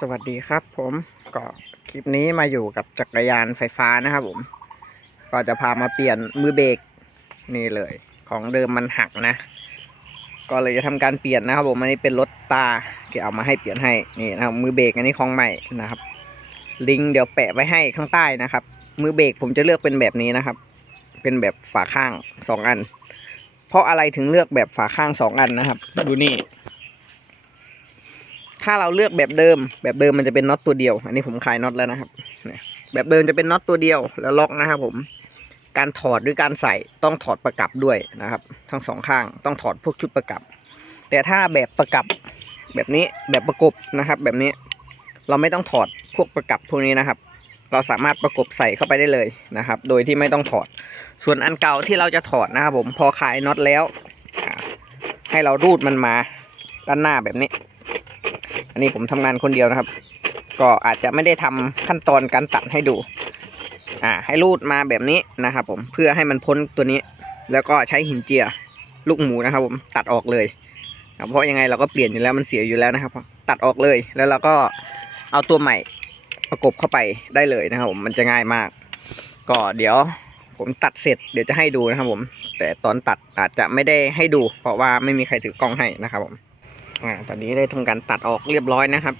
สวัสดีครับผมก็คลิปนี้มาอยู่กับจักรยานไฟฟ้านะครับผม ก็จะพามาเปลี่ยนมือเบรกนี่เลย ของเดิมมันหักนะ ก็เลยจะทำการเปลี่ยนนะครับผมอันนี้เป็นรถตาเกี่เอามาให้เปลี่ยนให้นี่นะครับมือเบรกอันนี้ของใหม่นะครับ ลิงก์เดี๋ยวแปะไว้ให้ข้างใต้นะครับ มือเบรกผมจะเลือกเป็นแบบนี้นะครับ เป็นแบบฝาข้างสองอัน เพราะอะไรถึงเลือกแบบฝาข้างสองอันนะครับ ดูนี่ ถ้าเราเลือกแบบเดิม แบบเดิมมันจะเป็นน็อตตัวเดียว อันนี้ผมคลายน็อตแล้วนะครับแบบเดิมจะเป็นน็อตตัวเดียวแล้วล็อกนะครับผม การถอดหรือการใส่ต้องถอดประกับด้วยนะครับ ทั้งสองข้างต้องถอดพวกชุดประกับ แต่ถ้าแบบประกับแบบนี้แบบประกบนะครับ แบบนี้เราไม่ต้องถอดพวกประกับพวกนี้นะครับ เราสามารถประกบใส่เข้าไปได้เลยนะครับ โดยที่ไม่ต้องถอด ส่วนอันเก่าที่เราจะถอดนะครับผมพอคลายน็อตแล้ว ให้เรารูดมันมาด้านหน้าแบบนี้ อันนี้ผมทำงานคนเดียวนะครับ ก็อาจจะไม่ได้ทำขั้นตอนการตัดให้ดู อ่า ให้รูดมาแบบนี้นะครับผมเพื่อให้มันพ้นตัวนี้ แล้วก็ใช้หินเจียลูกหมูนะครับ ผมตัดออกเลยเพราะยังไงเราก็เปลี่ยนอยู่แล้วมันเสียอยู่แล้วนะครับ ตัดออกเลยแล้วเราก็เอาตัวใหม่ประกบเข้าไปได้เลยนะครับ ผมมันจะง่ายมาก ก็เดี๋ยวผมตัดเสร็จเดี๋ยวจะให้ดูนะครับผม แต่ตอนตัดอาจจะไม่ได้ให้ดู เพราะว่าไม่มีใครถือกล้องให้นะครับผม อ่าตอนนี้ได้ทำการตัดออกเรียบร้อยนะครับ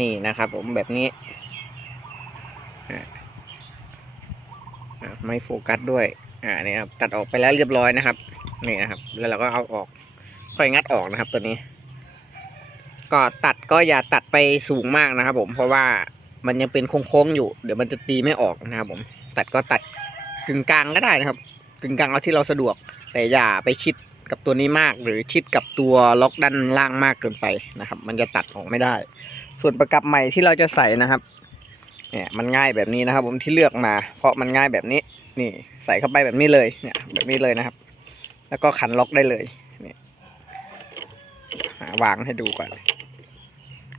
นี่นะครับ ผมแบบนี้ไม่โฟกัสด้วย อ่านี่ครับตัดออกไปแล้วเรียบร้อยนะครับ นี่นะครับ แล้วเราก็เอาออก ค่อยงัดออกนะครับ ตัวนี้ ก็ตัดก็อย่าตัดไปสูงมากนะครับ ผม เพราะว่ามันยังเป็นโค้งๆอยู่ เดี๋ยวมันจะตีไม่ออกนะครับ ผม ตัดก็ตัดกึ่งกลางก็ได้นะครับ กึ่งกลางเอาที่เราสะดวก แต่อย่าไปชิด กับตัวนี้มาก หรือชิดกับตัวล็อกด้านล่างมากเกินไปนะครับ มันจะตัดออกไม่ได้ ส่วนประกับใหม่ที่เราจะใส่นะครับเนี่ยมันง่ายแบบนี้นะครับ ผมที่เลือกมา เพราะมันง่ายแบบนี้นี่ใส่เข้าไปแบบนี้เลยเนี่ยแบบนี้เลยนะครับ แล้วก็ขันล็อกได้เลยนี่วางให้ดูก่อน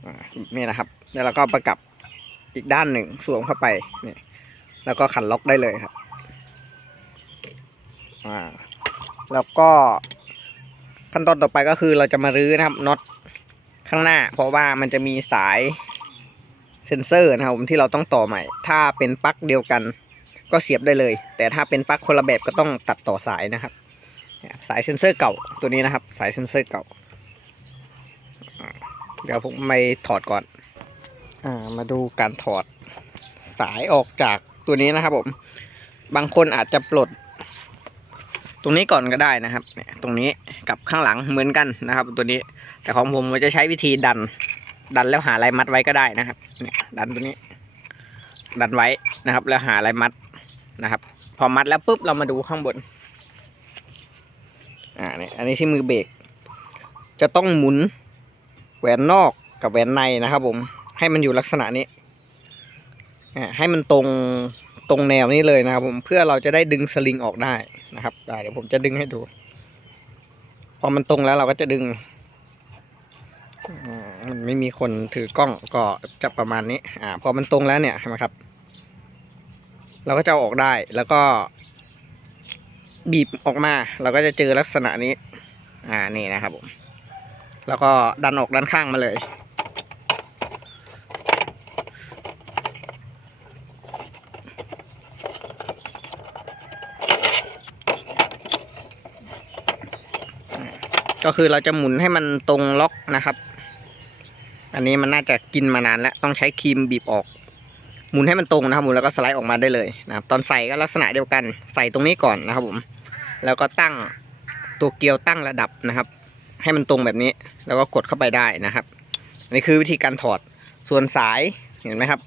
อ่านี่นะครับ แล้วเราก็ประกับอีกด้านหนึ่งสวมเข้าไปนี่แล้วก็ขันล็อกได้เลยครับอ่าแล้วก็ ขั้นตอนต่อไปก็คือเราจะมารื้อนะครับน็อตข้างหน้า เพราะว่ามันจะมีสายเซ็นเซอร์นะครับผมที่เราต้องต่อใหม่ ถ้าเป็นปลั๊กเดียวกัน ก็เสียบได้เลย แต่ถ้าเป็นปลั๊กคนละแบบก็ต้องตัดต่อสายนะครับ สายเซ็นเซอร์เก่าตัวนี้นะครับ สายเซ็นเซอร์เก่าอ่าเดี๋ยวผมไปถอดก่อน อ่ามาดูการถอดสายออกจากตัวนี้นะครับผม บางคนอาจจะปลด ตรงนี้ก่อนก็ได้นะครับเนี่ยตรงนี้กับข้างหลังเหมือนกันนะครับ ตัวนี้ แต่ของผมมันจะใช้วิธีดัน ดันแล้วหาอะไรมัดไว้ก็ได้นะครับเนี่ยดันตัวนี้ ดันไว้นะครับ แล้วหาอะไรมัดนะครับ พอมัดแล้วปุ๊บเรามาดูข้างบนอ่าเนี่ยอันนี้ที่มือเบรกจะต้องหมุนแหวนนอกกับแหวนในนะครับ ผม ให้มันอยู่ลักษณะนี้อ่าให้มันตรง รงแนวนี้เลยนะครับผมเพื่อเราจะได้ดึงสลิงออกได้นะครับได้เดี๋ยวผมจะดึงให้ดู พอมันตรงแล้วเราก็จะดึงมันไม่มีคนถือกล้องก็จะประมาณนี้ อ่า พอมันตรงแล้วเนี่ยเห็นไหมครับ เราก็จะออกได้แล้วก็ บีบออกมา เราก็จะเจอลักษณะนี้ อ่านี่นะครับผม แล้วก็ดันออกด้านข้างมาเลย ก็คือเราจะหมุนให้มันตรงล็อกนะครับ อันนี้มันน่าจะกินมานานแล้วต้องใช้ครีมบีบออกหมุนให้มันตรงนะครับหมุนแล้วก็สไลด์ออกมาได้เลยนะครับ ตอนใส่ก็ลักษณะเดียวกันใส่ตรงนี้ก่อนนะครับผมแล้วก็ตั้งตัวเกลียวตั้งระดับนะครับ ให้มันตรงแบบนี้แล้วก็กดเข้าไปได้นะครับนนี้คือวิธีการถอดส่วนสายเห็นไหมครับ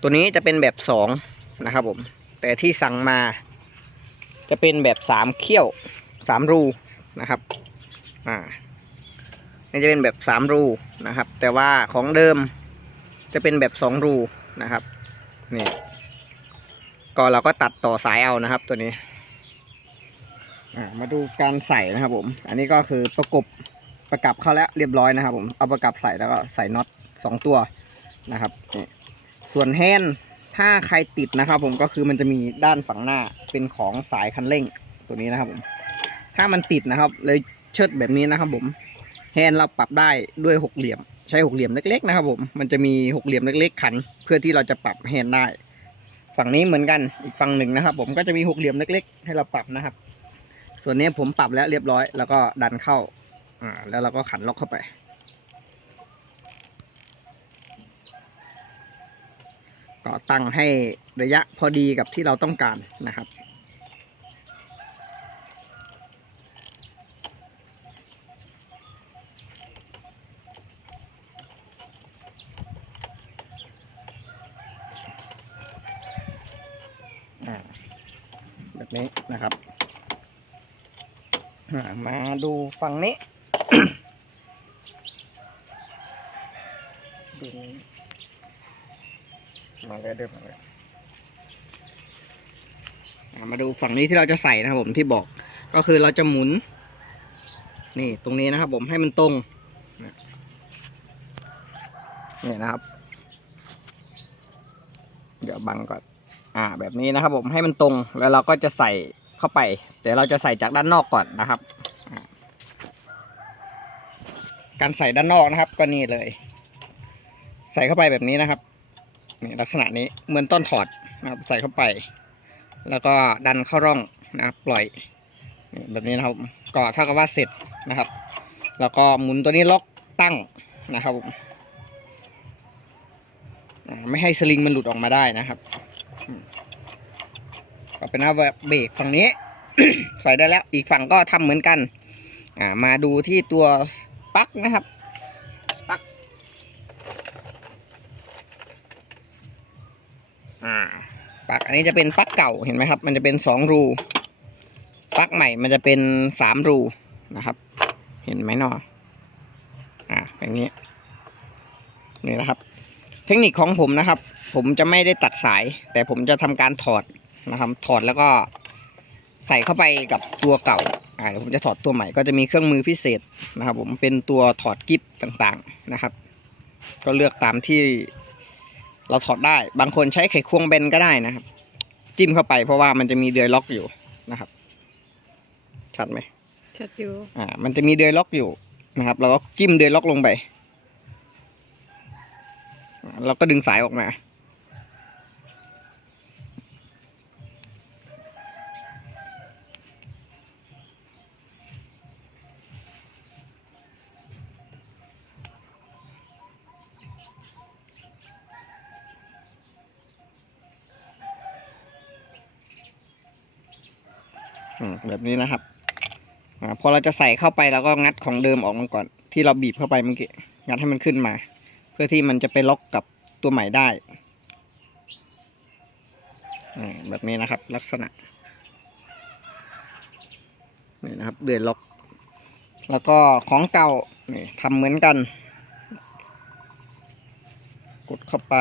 ตัวนี้จะเป็นแบบสองนะครับผมแต่ที่สั่งมา จะเป็นแบบสามเขี้ยวสามรู นะครับอ่านี่จะเป็นแบบสามรูนะครับ แต่ว่าของเดิมจะเป็นแบบสองรูนะครับนี่ก็เราก็ตัดต่อสายเอานะครับ ตัวนี้อ่ามาดูการใส่นะครับผม อันนี้ก็คือประกบประกับเข้าแล้วเรียบร้อยนะครับ ผม เอาประกับใส่แล้วก็ใส่น็อตสองตัวนะครับนี่ส่วนแฮนด์ถ้าใครติดนะครับ ผมก็คือมันจะมีด้านฝั่งหน้าเป็นของสายคันเร่งตัวนี้นะครับผม ถ้ามันติดนะครับ เลยเชิดแบบนี้นะครับ ผมแฮนเราปรับได้ด้วยหกเหลี่ยม ใช้หกเหลี่ยมเล็ก ๆ นะครับ ผมมันจะมีหกเหลี่ยมเล็ก ๆ ขัน เพื่อที่เราจะปรับแฮนได้ ฝั่งนี้เหมือนกันอีกฝั่งหนึ่งนะครับ ผมก็จะมีหกเหลี่ยมเล็ก ๆ ให้เราปรับนะครับ ส่วนนี้ผมปรับแล้วเรียบร้อย แล้วก็ดันเข้าอ่าแล้วเราก็ขันล็อกเข้าไป ก็ตั้งให้ระยะพอดีกับที่เราต้องการนะครับ อ่าแบบ นะครับ มาดูฝั่งนี้ดูนี้มาเลยเดินมาเลยมาดูฝั่งนี้ที่เราจะใส่นะครับผมที่บอกก็คือเราจะหมุน นี่ตรงนี้นะครับผมให้มันตรงนี่นะครับ เดี๋ยวบังก่อนอ่า แบบนี้นะครับผมให้มันตรงแล้วเราก็จะใส่ เข้าไป แต่เราจะใส่จากด้านนอกก่อนนะครับ การใส่ด้านนอกนะครับ ก็นี่เลย ใส่เข้าไปแบบนี้นะครับนี่ลักษณะนี้เหมือนต้นถอดนะครับใส่เข้าไป แล้วก็ดันเข้าร่องนะครับปล่อยแบบนี้นะครับก็เท่ากับว่าเสร็จนะครับ แล้วก็หมุนตัวนี้ล็อกตั้งนะครับไม่ให้สลิงมันหลุดออกมาได้นะครับ ก็เป็นว่าเบรกฝั่งนี้ ใส่ได้แล้ว อีกฝั่งก็ทำเหมือนกัน อ่า มาดูที่ตัวปลั๊กนะครับปลั๊กอ่าปลั๊กอันนี้จะเป็นปลั๊กเก่าเห็นไหมครับ มันจะเป็นสองรูปลั๊กใหม่มันจะเป็นสามรูนะครับ เห็นไหมเนาะอ่าอย่างนี้นี่นะครับ เทคนิคของผมนะครับ ผมจะไม่ได้ตัดสาย แต่ผมจะทำการถอด นะครับ ถอดแล้วก็ใส่เข้าไปกับตัวเก่าอ่าเดี๋ยวผมจะถอดตัวใหม่ก็จะมีเครื่องมือพิเศษนะครับ ผมเป็นตัวถอดกิฟต่างๆนะครับ ก็เลือกตามที่เราถอดได้บางคนใช้ไขควงเบนก็ได้นะครับ จิ้มเข้าไปเพราะว่ามันจะมีเดือยล็อกอยู่นะครับ ชัดไหมชัดอยู่อ่ามันจะมีเดือยล็อกอยู่นะครับ เราก็จิ้มเดือยล็อกลงไปอ่าเราก็ดึงสายออกมา แบบนี้นะครับอพอเราจะใส่เข้าไปเราก็งัดของเดิมออกมาก่อน ที่เราบีบเข้าไปเมื่อกี้งัดให้มันขึ้นมา เพื่อที่มันจะไปล็อกกับตัวใหม่ได้แบบนี้นะครับ ลักษณะนี่นะครับเดือยล็อก แล้วก็ของเก่านี่ทำเหมือนกัน กดเข้าไป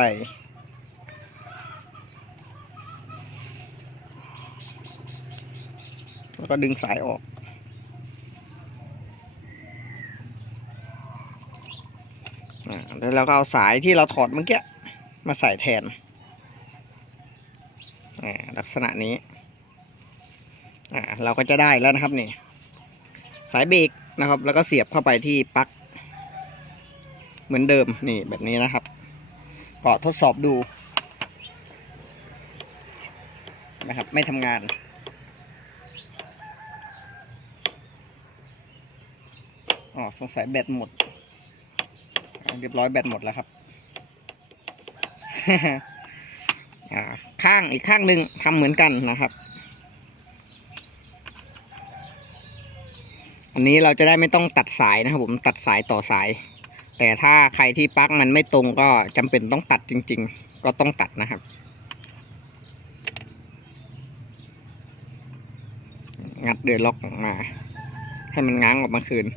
แล้วก็ดึงสายออกแล้วเราก็เอาสายที่เราถอดเมื่อกี้มาใส่แทน ลักษณะนี้ เราก็จะได้แล้วนะครับนี่สายเบรกนะครับ แล้วก็เสียบเข้าไปที่ปลั๊กเหมือนเดิมนี่แบบนี้นะครับ ก็ทดสอบดูนะครับ ไม่ทำงาน อ๋อสงสัยแบตหมด เรียบร้อยแบตหมดแล้วครับอ่าข้างอีกข้างหนึ่งทำเหมือนกันนะครับ อันนี้เราจะได้ไม่ต้องตัดสายนะครับผมตัดสายต่อสาย แต่ถ้าใครที่ปลั๊กมันไม่ตรงก็จำเป็นต้องตัดจริง ๆ ก็ต้องตัดนะครับงัดเดือยล็อกออกมา ให้มันง้างออกมาคืน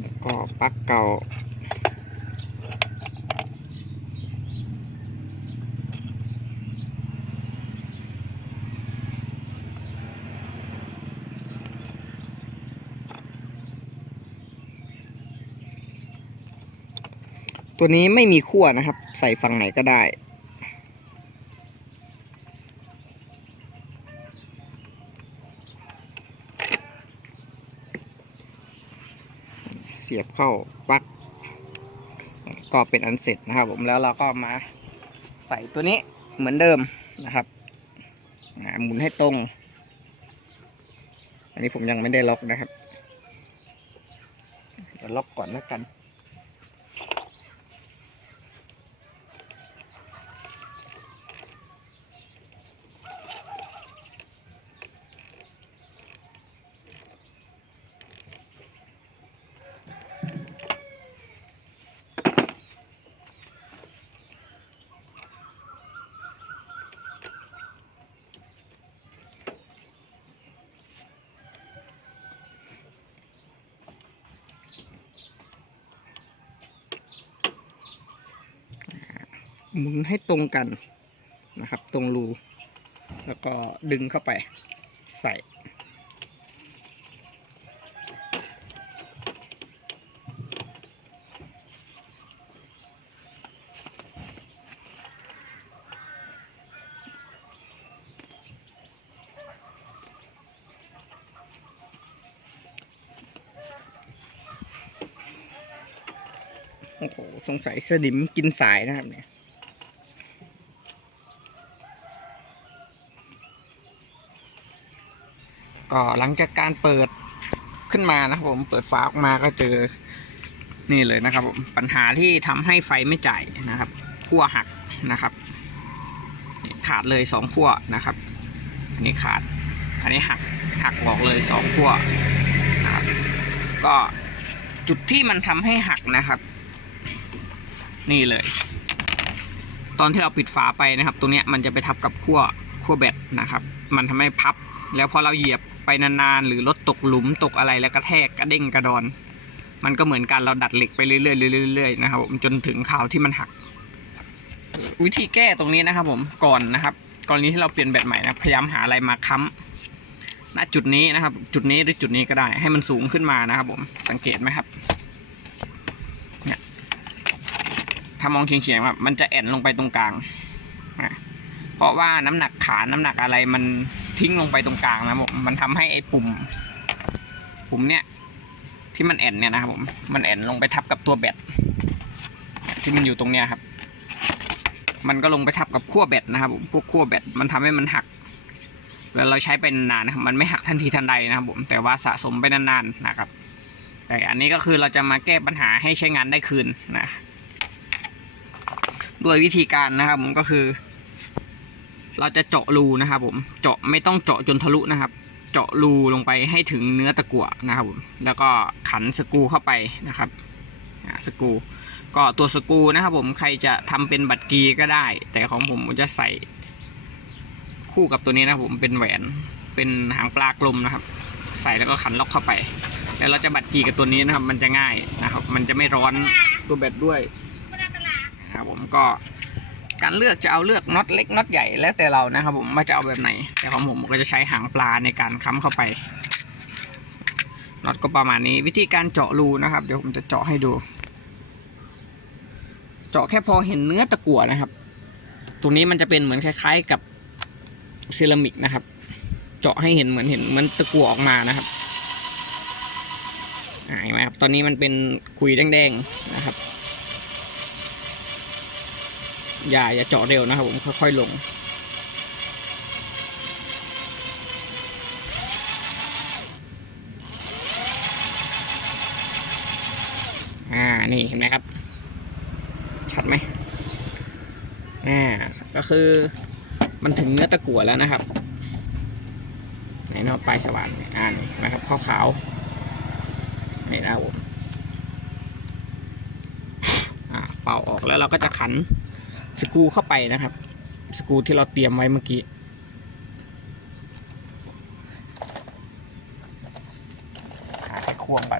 แล้ว ก็ปลั๊กเก่า ตัวนี้ไม่มีขั้วนะครับ ใส่ฝั่งไหนก็ได้ อ เสียบเข้าปลั๊กก็เป็นอันเสร็จนะครับ ผมแล้วเราก็มาใส่ตัวนี้เหมือนเดิมนะครับหมุนให้ตรง อันนี้ผมยังไม่ได้ล็อกนะครับเดี๋ยวล็อกก่อนแล้วกัน หมุนให้ตรงกันนะครับ ตรงรู แล้วก็ดึงเข้าไปใส่โอ้โห สงสัยสนิมกินสายนะครับเนี่ย ก็หลังจากการเปิดขึ้นมานะครับผมเปิดฝาออกมาก็เจอนี่เลยนะครับผมปัญหาที่ทำให้ไฟไม่จ่ายนะครับขั้วหักนะครับ ขาดเลยสองขั้วนะครับอันนี้ขาดอันนี้หักหักออกเลยสองขั้วนะครับก็จุดที่มันทำให้หักนะครับ นี่เลย ตอนที่เราปิดฝาไปนะครับ ตรงนี้มันจะไปทับกับขั้วขั้วแบตนะครับ มันทำให้พับแล้วพอเราเหยียบ ไปนานๆ หรือรถตกหลุมตกอะไรแล้วกระแทกกระเด้งกระดอน มันก็เหมือนการเราดัดเหล็กไปเรื่อยๆเรื่อยๆนะครับผมจนถึงข่าวที่มันหัก วิธีแก้ตรงนี้นะครับผมก่อนนะครับกรณีที่เราเปลี่ยนแบตใหม่นะพยายามหาอะไรมาค้ำณจุดนี้นะครับ จุดนี้หรือจุดนี้ก็ได้ ให้มันสูงขึ้นมานะครับผมสังเกตไหมครับถ้ามองเฉียงๆแบบมันจะแอนลงไปตรงกลางนะเพราะว่าน้ำหนักขาน้ำหนักอะไรมัน ทิ้งลงไปตรงกลางนะผมมันทำให้ไอ้ปุ่ม ปุ่มเนี้ยที่มันแอนเนี่ยนะครับผมมันแอนลงไปทับกับตัวแบตที่มันอยู่ตรงเนี้ยครับ มันก็ลงไปทับกับขั้วแบตนะครับผมพวกขั้วแบตมันทำให้มันหักเวลาเราใช้ไปนานๆนะครับมันไม่หักทันทีทันใดนะครับผมแต่ว่าสะสมไปนานๆนะครับ แต่อันนี้ก็คือเราจะมาแก้ปัญหาให้ใช้งานได้คืนนะด้วยวิธีการนะครับผมก็คือ เราจะเจาะรูนะครับผมเจาะไม่ต้องเจาะจนทะลุนะครับ เจาะรูลงไปให้ถึงเนื้อตะกั่วนะครับผมแล้วก็ขันสกรูเข้าไปนะครับสกรูก็ตัวสกรูนะครับผมใครจะทำเป็นบัตรกีก็ได้ แต่ของผมผมจะใส่คู่กับตัวนี้นะครับผมเป็นแหวนเป็นหางปลากลมนะครับ ใส่แล้วก็ขันล็อกเข้าไป แล้วเราจะบัตรกีกับตัวนี้นะครับ มันจะง่ายนะครับ มันจะไม่ร้อนตัวแบตด้วยนะครับผมก็ การเลือกจะเอาเลือกน็อตเล็กน็อตใหญ่แล้วแต่เรานะครับผมว่าจะเอาแบบไหน แต่ของผมผมก็จะใช้หางปลาในการค้ำเข้าไปน็อตก็ประมาณนี้วิธีการเจาะรูนะครับ เดี๋ยวผมจะเจาะให้ดู เจาะแค่พอเห็นเนื้อตะกั่วนะครับ ตรงนี้มันจะเป็นเหมือนคล้ายๆกับเซรามิกนะครับ เจาะให้เห็นเหมือนเห็นเหมือนตะกั่วออกมานะครับอ่าเห็นไหมครับตอนนี้มันเป็นคุยแดงๆนะครับ อย่าอย่าเจาะเร็วนะครับผมค่อยๆลง อ่านี่เห็นไหมครับ ชัดไหมอ่าก็คือมันถึงเนื้อตะกั่วแล้วนะครับไหนเนาะปลายสว่านอ่านนะครับขาวๆนี่นะผมอ่าเป่าออกแล้วเราก็จะขัน สกูเข้าไปนะครับ สกูที่เราเตรียมไว้เมื่อกี้หาให้ควงไป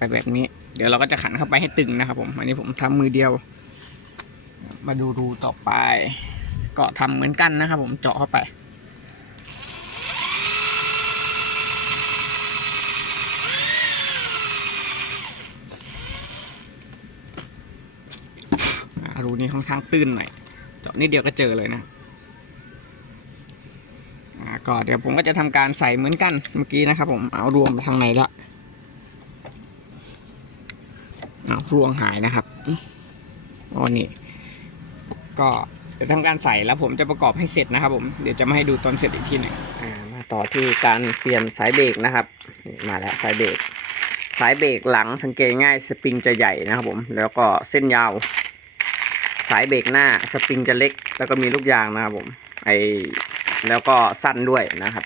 ไปแบบนี้ เดี๋ยวเราก็จะขันเข้าไปให้ตึงนะครับผมอันนี้ผมทำมือเดียว มาดูรูต่อไป ก็ทำเหมือนกันนะครับผมเจาะเข้าไปรูนี้ค่อนข้างตื้นหน่อยเจาะนิดเดียวก็เจอเลยนะอ่าก็เดี๋ยวผมก็จะทำการใส่เหมือนกันเมื่อกี้นะครับผมเอารวมทางในละเอา ร่วงหายนะครับอ๋อนี่ก็เดี๋ยวทำการใส่แล้วผมจะประกอบให้เสร็จนะครับ ผมเดี๋ยวจะมาให้ดูตอนเสร็จอีกทีหนึ่งมาต่อที่การเปลี่ยนสายเบรกนะครับมาแล้วสายเบรกสายเบรกหลังสังเกตง่ายสปริงจะใหญ่นะครับผมแล้วก็เส้นยาว สายเบรกหน้าสปริงจะเล็ก แล้วก็มีลูกยางนะครับผมไอแล้วก็สั้นด้วยนะครับ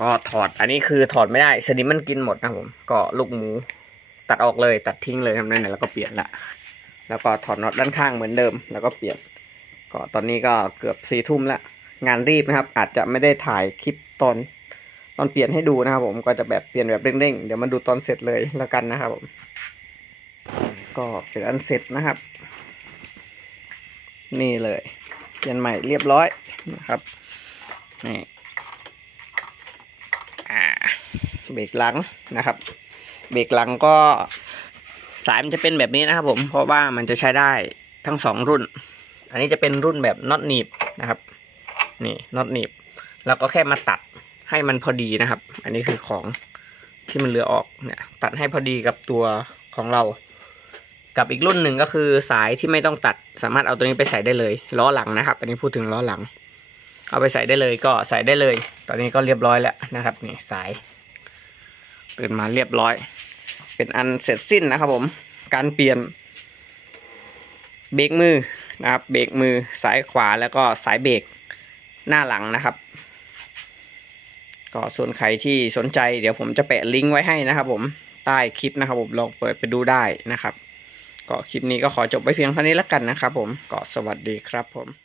ก็ถอดอันนี้คือถอดไม่ได้สนิมมันกินหมดนะผมก็ลูกหมู ตัดออกเลยตัดทิ้งเลยทำนั่นแล้วก็เปลี่ยนละแล้วก็ถอดน็อตด้านข้างเหมือนเดิม แล้วก็เปลี่ยนก็ตอนนี้ก็เกือบสี่ทุ่มละงานรีบนะครับ อาจจะไม่ได้ถ่ายคลิปตอนตอนเปลี่ยนให้ดูนะครับผมก็จะแบบเปลี่ยนแบบเร่งๆเดี๋ยวมาดูตอนเสร็จเลยแล้วกันนะครับผมก็เป็นอันเสร็จนะครับ นี่เลยเปลี่ยนใหม่เรียบร้อยนะครับนี่อ่าเบรกหลังนะครับ เบรกหลังก็สายมันจะเป็นแบบนี้นะครับผม เพราะว่ามันจะใช้ได้ทั้งสองรุ่น อันนี้จะเป็นรุ่นแบบน็อตหนีบนะครับ นี่น็อตหนีบ แล้วก็แค่มาตัดให้มันพอดีนะครับ อันนี้คือของที่มันเหลือออกเนี่ย ตัดให้พอดีกับตัวของเรา กับอีกรุ่นหนึ่งก็คือสายที่ไม่ต้องตัดสามารถเอาตัวนี้ไปใส่ได้เลยล้อหลังนะครับ อันนี้พูดถึงล้อหลัง เอาไปใส่ได้เลยก็ใส่ได้เลย ตอนนี้ก็เรียบร้อยแล้วนะครับ นี่สาย ตื่นมาเรียบร้อย เป็นอันเสร็จสิ้นนะครับผม การเปลี่ยน เบรกมือนะครับ เบรกมือสายขวาแล้วก็สายเบรกหน้าหลังนะครับ ก็ส่วนใครที่สนใจ เดี๋ยวผมจะแปะลิงก์ไว้ให้นะครับ ผมใต้คลิปนะครับผมลองเปิดไปดูได้นะครับก็คลิปนี้ก็ขอจบไว้เพียงเท่านี้แล้วกันนะครับผมก็สวัสดีครับผม